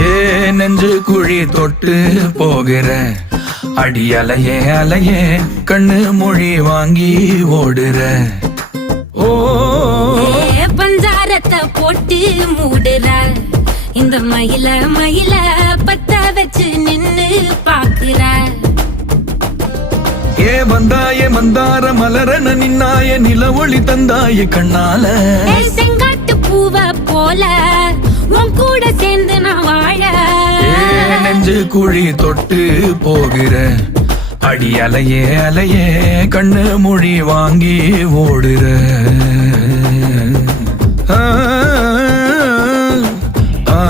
ஏ நெஞ்சு குழி தொட்டு போகிற அடி அலையே அலையே கண்ணு மொழி வாங்கி ஓடுற. ஓ பஞ்சாரத்தை போட்டு மூடுற இந்த மயில மயில பத்த வச்சு நின்னு பாக்குற. ஏ வந்தாய மந்தார மலரன நின்னாய நில ஒளி தந்தாய கண்ணால. செங்காட்டு பூவ போல உன் கூட சேர்ந்து நான் வாழ. நெஞ்சு குழி தொட்டு போகிற அடி அலையே அலையே கண்ணு மொழி வாங்கி ஓடுற. ஆ ஆ